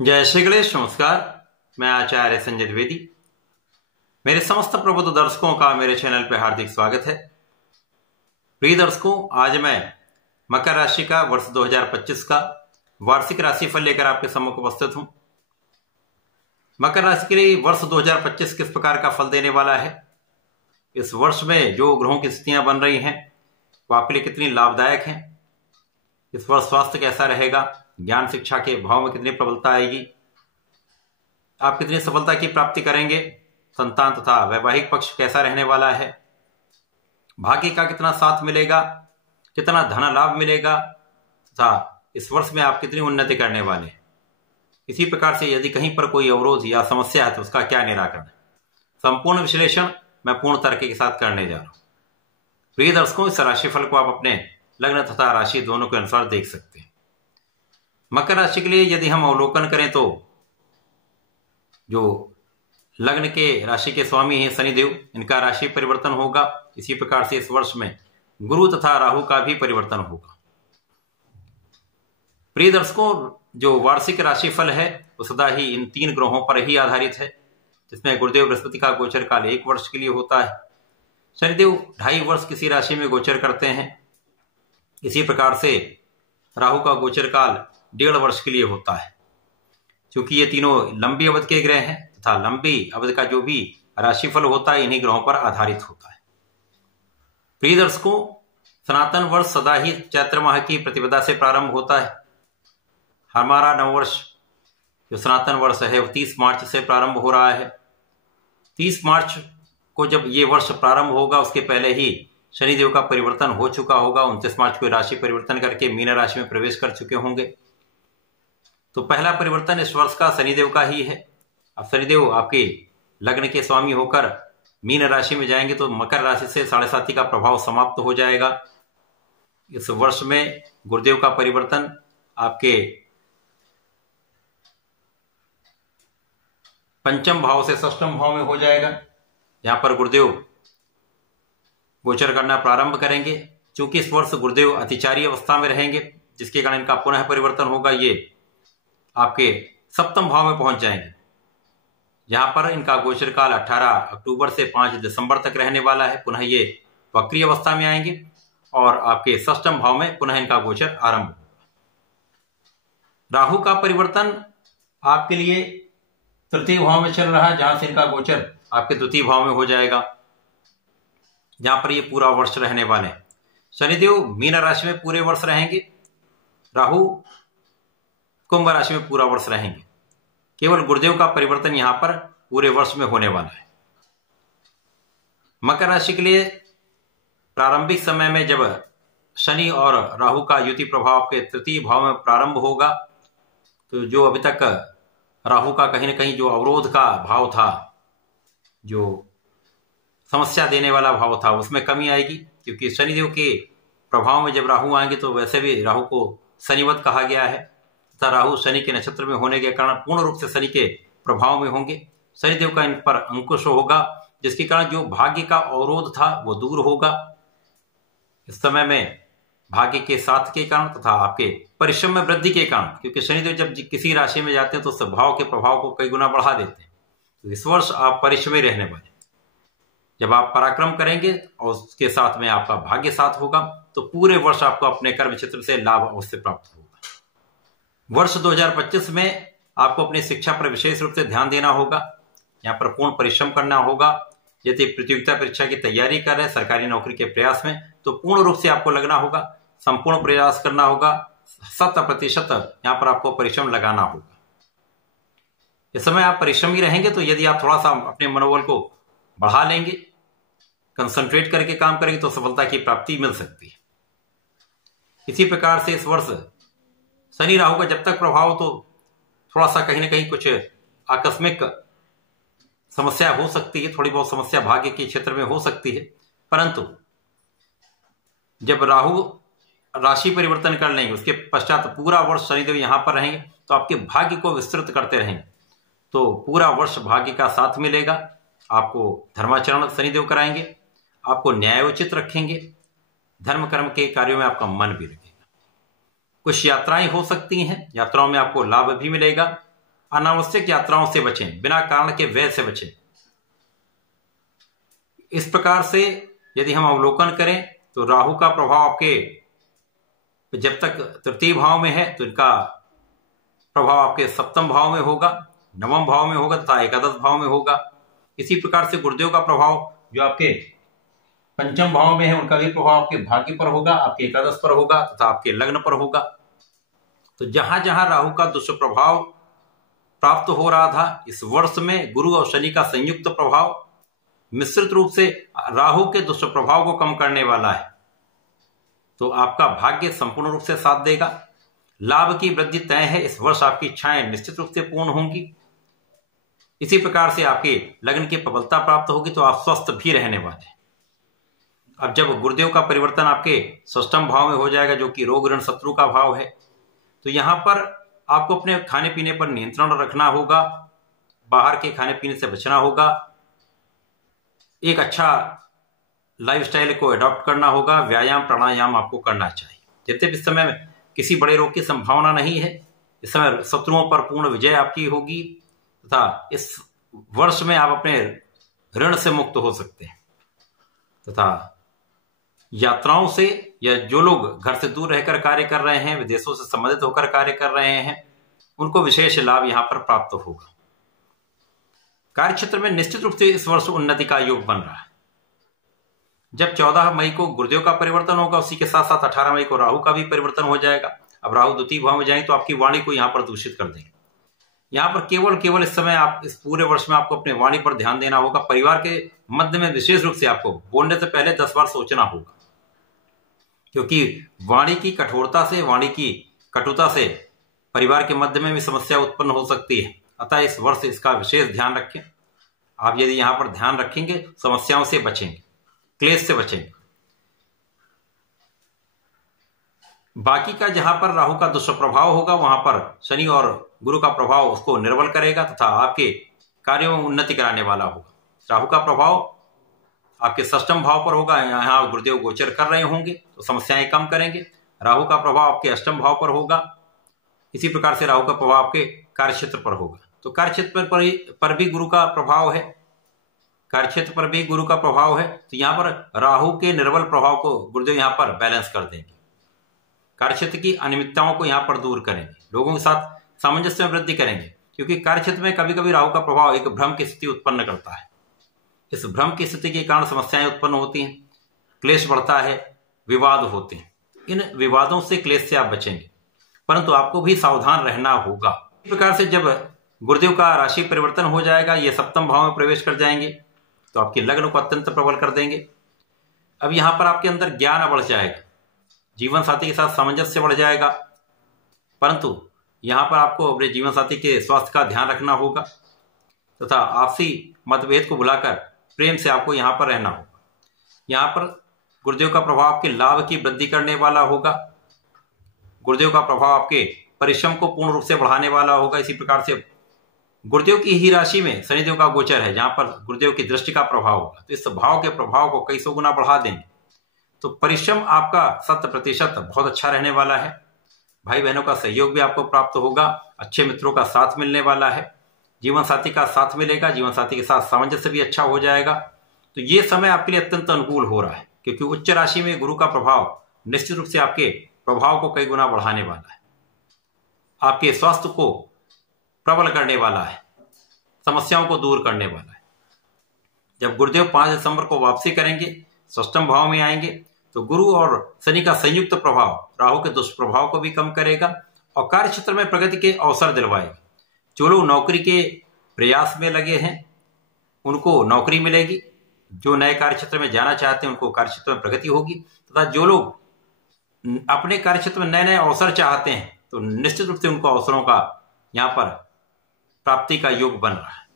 जय श्री गणेश। नमस्कार। मैं आचार्य संजय द्विवेदी। मेरे समस्त प्रबुद्ध दर्शकों का मेरे चैनल पर हार्दिक स्वागत है। प्रिय दर्शकों, आज मैं मकर राशि का वर्ष 2025 का वार्षिक राशिफल लेकर आपके सम्मुख उपस्थित हूं। मकर राशि के लिए वर्ष 2025 किस प्रकार का फल देने वाला है, इस वर्ष में जो ग्रहों की स्थितियां बन रही हैं वो आपके लिए कितनी लाभदायक हैं, इस वर्ष स्वास्थ्य कैसा रहेगा, ज्ञान शिक्षा के भाव में कितनी प्रबलता आएगी, आप कितनी सफलता की प्राप्ति करेंगे, संतान तथा वैवाहिक पक्ष कैसा रहने वाला है, भाग्य का कितना साथ मिलेगा, कितना धन लाभ मिलेगा तथा इस वर्ष में आप कितनी उन्नति करने वाले हैं। इसी प्रकार से यदि कहीं पर कोई अवरोध या समस्या है तो उसका क्या निराकरण है, संपूर्ण विश्लेषण मैं पूर्ण तर्क के साथ करने जा रहा हूं। प्रिय दर्शकों, इस राशिफल को आप अपने लग्न तथा राशि दोनों के अनुसार देख सकते हैं। मकर राशि के लिए यदि हम अवलोकन करें तो जो लग्न के राशि के स्वामी हैं शनिदेव, इनका राशि परिवर्तन होगा। इसी प्रकार से इस वर्ष में गुरु तथा राहु का भी परिवर्तन होगा। प्रिय दर्शकों, जो वार्षिक राशिफल है वो सदा ही इन तीन ग्रहों पर ही आधारित है, जिसमें गुरुदेव बृहस्पति का गोचर काल 1 वर्ष के लिए होता है। शनिदेव 2.5 वर्ष किसी राशि में गोचर करते हैं। इसी प्रकार से राहु का गोचर काल 1.5 वर्ष के लिए होता है। क्योंकि ये तीनों लंबी अवधि के ग्रह हैं तथा लंबी अवधि का जो भी राशिफल होता है इन्हीं ग्रहों पर आधारित होता है। प्रिय दर्शकों, सनातन वर्ष सदा ही चैत्र माह की प्रतिपदा से प्रारंभ होता है। हमारा नववर्ष जो सनातन वर्ष है वो 30 मार्च से प्रारंभ हो रहा है। 30 मार्च को जब ये वर्ष प्रारंभ होगा उसके पहले ही शनिदेव का परिवर्तन हो चुका होगा। 29 मार्च को राशि परिवर्तन करके मीन राशि में प्रवेश कर चुके होंगे। तो पहला परिवर्तन इस वर्ष का शनिदेव का ही है। अब शनिदेव आपके लग्न के स्वामी होकर मीन राशि में जाएंगे तो मकर राशि से 7.5 का प्रभाव समाप्त हो जाएगा। इस वर्ष में गुरुदेव का परिवर्तन आपके पंचम भाव से षष्ठम भाव में हो जाएगा, जहां पर गुरुदेव गोचर करना प्रारंभ करेंगे। चूंकि इस वर्ष गुरुदेव अतिचारी अवस्था में रहेंगे, जिसके कारण इनका पुनः परिवर्तन होगा। ये आपके सप्तम भाव में पहुंच जाएंगे, जहां पर इनका गोचर काल 18 अक्टूबर से 5 दिसंबर तक रहने वाला है। पुनः ये वक्री अवस्था में आएंगे और आपके षष्ठम भाव में पुनः इनका गोचर आरंभ होगा। राहु का परिवर्तन आपके लिए तृतीय भाव में चल रहा है, जहां से इनका गोचर आपके द्वितीय भाव में हो जाएगा, जहां पर ये पूरा वर्ष रहने वाले हैं। शनिदेव मीन राशि में पूरे वर्ष रहेंगे, राहु कुंभ राशि में पूरा वर्ष रहेंगे। केवल गुरुदेव का परिवर्तन यहां पर पूरे वर्ष में होने वाला है। मकर राशि के लिए प्रारंभिक समय में जब शनि और राहु का युति प्रभाव के तृतीय भाव में प्रारंभ होगा तो जो अभी तक राहु का कहीं ना कहीं जो अवरोध का भाव था, जो समस्या देने वाला भाव था, उसमें कमी आएगी। क्योंकि शनिदेव के प्रभाव में जब राहु आएंगे तो वैसे भी राहु को शनिवत कहा गया है तथा राहु शनि के नक्षत्र में होने के कारण पूर्ण रूप से शनि के प्रभाव में होंगे। शनिदेव का इन पर अंकुश होगा, जिसके कारण जो भाग्य का अवरोध था वो दूर होगा। इस समय में भाग्य के साथ के कारण तथा आपके परिश्रम में वृद्धि के कारण, क्योंकि शनिदेव जब किसी राशि में जाते हैं तो स्वभाव के प्रभाव को कई गुना बढ़ा देते हैं। तो इस वर्ष आप परिश्रमी रहने वाले। जब आप पराक्रम करेंगे और उसके साथ में आपका भाग्य साथ होगा तो पूरे वर्ष आपको अपने कर्म क्षेत्र से लाभ अवश्य प्राप्त होगा। वर्ष 2025 में आपको अपनी शिक्षा पर विशेष रूप से ध्यान देना होगा। यहाँ पर पूर्ण परिश्रम करना होगा। यदि प्रतियोगिता परीक्षा की तैयारी कर रहे हैं, सरकारी नौकरी के प्रयास में, तो पूर्ण रूप से आपको लगना होगा, संपूर्ण प्रयास करना होगा, 100% यहाँ पर आपको परिश्रम लगाना होगा। इस समय आप परिश्रमी रहेंगे तो यदि आप थोड़ा सा अपने मनोबल को बढ़ा लेंगे, कंसंट्रेट करके काम करेंगे तो सफलता की प्राप्ति मिल सकती है। इसी प्रकार से इस वर्ष शनि राहु का जब तक प्रभाव तो थोड़ा सा कहीं ना कहीं कुछ आकस्मिक समस्या हो सकती है, थोड़ी बहुत समस्या भाग्य के क्षेत्र में हो सकती है। परंतु जब राहु राशि परिवर्तन कर लेंगे उसके पश्चात पूरा वर्ष शनिदेव यहां पर रहेंगे तो आपके भाग्य को विस्तृत करते रहेंगे, तो पूरा वर्ष भाग्य का साथ मिलेगा। आपको धर्माचरण शनिदेव कराएंगे, आपको न्यायोचित रखेंगे, धर्म कर्म के कार्यों में आपका मन भी लगेगा। कुछ यात्राएं हो सकती हैं, यात्राओं में आपको लाभ भी मिलेगा। अनावश्यक यात्राओं से बचें, बिना कारण के व्यय से बचें। इस प्रकार से यदि हम अवलोकन करें तो राहु का प्रभाव आपके जब तक तृतीय भाव में है तो इनका प्रभाव आपके सप्तम भाव में होगा, नवम भाव में होगा तथा एकादश भाव में होगा। इसी प्रकार से गुरुदेव का प्रभाव जो आपके पंचम भाव में है उनका भी प्रभाव आपके भाग्य पर होगा, आपके एकादश पर होगा तथा आपके लग्न पर होगा। तो जहां जहां राहु का दुष्प्रभाव प्राप्त हो रहा था, इस वर्ष में गुरु और शनि का संयुक्त प्रभाव मिश्रित रूप से राहु के दुष्प्रभाव को कम करने वाला है। तो आपका भाग्य संपूर्ण रूप से साथ देगा, लाभ की वृद्धि तय है। इस वर्ष आपकी इच्छाएं निश्चित रूप से पूर्ण होंगी। इसी प्रकार से आपके लग्न की प्रबलता प्राप्त होगी तो आप स्वस्थ भी रहने वाले हैं। अब जब गुरुदेव का परिवर्तन आपके षष्ठम भाव में हो जाएगा जो कि रोग ऋण शत्रु का भाव है, तो यहां पर आपको अपने खाने पीने पर नियंत्रण रखना होगा, बाहर के खाने पीने से बचना होगा, एक अच्छा लाइफस्टाइल को अडॉप्ट करना होगा, व्यायाम प्राणायाम आपको करना चाहिए। यद्यपि इस समय में किसी बड़े रोग की संभावना नहीं है, इस समय शत्रुओं पर पूर्ण विजय आपकी होगी तथा इस वर्ष में आप अपने ऋण से मुक्त हो सकते हैं तथा यात्राओं से, या जो लोग घर से दूर रहकर कार्य कर रहे हैं, विदेशों से संबंधित होकर कार्य कर रहे हैं, उनको विशेष लाभ यहां पर प्राप्त होगा। कार्य क्षेत्र में निश्चित रूप से इस वर्ष उन्नति का योग बन रहा है। जब 14 मई को गुरुदेव का परिवर्तन होगा, उसी के साथ साथ 18 मई को राहु का भी परिवर्तन हो जाएगा। अब राहु द्वितीय भाव में जाएंगे तो आपकी वाणी को यहां पर दूषित कर देंगे। यहां पर केवल इस समय आप इस पूरे वर्ष में आपको अपने वाणी पर ध्यान देना होगा। परिवार के मध्य में विशेष रूप से आपको बोलने से पहले 10 बार सोचना होगा, क्योंकि वाणी की कठोरता से, वाणी की कटुता से परिवार के मध्य में भी समस्या उत्पन्न हो सकती है। अतः इस वर्ष इसका विशेष ध्यान रखें। आप यदि यहां पर ध्यान रखेंगे समस्याओं से बचेंगे, क्लेश से बचेंगे। बाकी का जहां पर राहु का दुष्प्रभाव होगा वहां पर शनि और गुरु का प्रभाव उसको निर्बल करेगा तथा आपके कार्यों में उन्नति कराने वाला होगा। राहु का प्रभाव आपके षष्ठम भाव पर होगा, यहां गुरुदेव गोचर कर रहे होंगे तो समस्याएं कम करेंगे। राहु का प्रभाव आपके अष्टम भाव पर होगा। इसी प्रकार से राहु का प्रभाव आपके कार्यक्षेत्र पर होगा। तो कार्यक्षेत्र पर भी गुरु का प्रभाव है, कार्यक्षेत्र पर भी गुरु का प्रभाव है। तो यहां पर राहु के निर्बल प्रभाव को गुरुदेव यहां पर बैलेंस कर देंगे। कार्यक्षेत्र की अनियमितताओं को यहां पर दूर करेंगे, लोगों के साथ सामंजस्य में वृद्धि करेंगे, क्योंकि कार्यक्षेत्र में कभी कभी राहु का प्रभाव एक भ्रम की स्थिति उत्पन्न करता है। इस भ्रम की स्थिति के कारण समस्याएं उत्पन्न होती हैं, क्लेश बढ़ता है, विवाद होते हैं। इन विवादों से, क्लेश से आप बचेंगे, परंतु आपको भी सावधान रहना होगा। इस प्रकार से जब गुरुदेव का राशि परिवर्तन हो जाएगा, ये सप्तम भाव में प्रवेश कर जाएंगे तो आपके लग्न को अत्यंत प्रबल कर देंगे। अब यहां पर आपके अंदर ज्ञान बढ़ जाएगा, जीवन साथी के साथ सामंजस्य बढ़ जाएगा, परंतु यहां पर आपको अपने जीवन साथी के स्वास्थ्य का ध्यान रखना होगा तथा आपसी मतभेद को भुलाकर प्रेम से आपको यहां पर रहना होगा। यहां पर गुरुदेव का प्रभाव आपके लाभ की वृद्धि करने वाला होगा। गुरुदेव का प्रभाव आपके परिश्रम को पूर्ण रूप से बढ़ाने वाला होगा। इसी प्रकार से गुरुदेव की ही राशि में शनिदेव का गोचर है, जहां पर गुरुदेव की दृष्टि का प्रभाव होगा, तो इस भाव के प्रभाव को कई सौ गुना बढ़ा देंगे। तो परिश्रम आपका 100% बहुत अच्छा रहने वाला है। भाई बहनों का सहयोग भी आपको प्राप्त होगा, अच्छे मित्रों का साथ मिलने वाला है, जीवन साथी का साथ मिलेगा, जीवन साथी के साथ सामंजस्य भी अच्छा हो जाएगा। तो ये समय आपके लिए अत्यंत अनुकूल हो रहा है, क्योंकि उच्च राशि में गुरु का प्रभाव निश्चित रूप से आपके प्रभाव को कई गुना बढ़ाने वाला है, आपके स्वास्थ्य को प्रबल करने वाला है, समस्याओं को दूर करने वाला है। जब गुरुदेव 5 दिसंबर को वापसी करेंगे, षष्ठम भाव में आएंगे, तो गुरु और शनि का संयुक्त प्रभाव राहु के दुष्प्रभाव को भी कम करेगा और कार्य क्षेत्र में प्रगति के अवसर दिलवाएगा। जो लोग नौकरी के प्रयास में लगे हैं उनको नौकरी मिलेगी, जो नए कार्य क्षेत्र में जाना चाहते हैं उनको कार्य क्षेत्र में प्रगति होगी, तथा जो लोग अपने कार्य क्षेत्र में नए नए अवसर चाहते हैं तो निश्चित रूप से उनको अवसरों का यहाँ पर प्राप्ति का योग बन रहा है।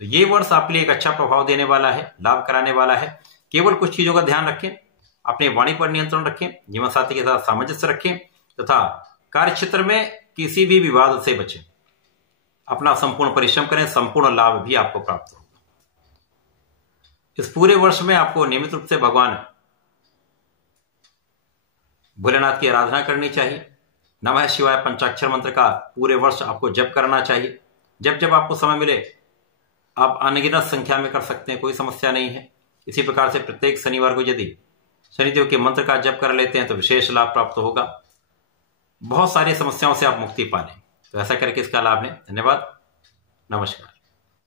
तो ये वर्ष आपके लिए एक अच्छा प्रभाव देने वाला है, लाभ कराने वाला है। केवल कुछ चीजों का ध्यान रखें, अपने वाणी पर नियंत्रण रखें, जीवन साथी के साथ सामंजस्य रखें तथा कार्य क्षेत्र में किसी भी विवाद से बचें। अपना संपूर्ण परिश्रम करें, संपूर्ण लाभ भी आपको प्राप्त होगा। इस पूरे वर्ष में आपको नियमित रूप से भगवान भोलेनाथ की आराधना करनी चाहिए। नमः शिवाय पंचाक्षर मंत्र का पूरे वर्ष आपको जप करना चाहिए। जब जब आपको समय मिले आप अनगिनत संख्या में कर सकते हैं, कोई समस्या नहीं है। इसी प्रकार से प्रत्येक शनिवार को यदि शनिदेव के मंत्र का जप कर लेते हैं तो विशेष लाभ प्राप्त होगा, बहुत सारी समस्याओं से आप मुक्ति पा लें। तो ऐसा करके इसका लाभ लें। धन्यवाद, नमस्कार।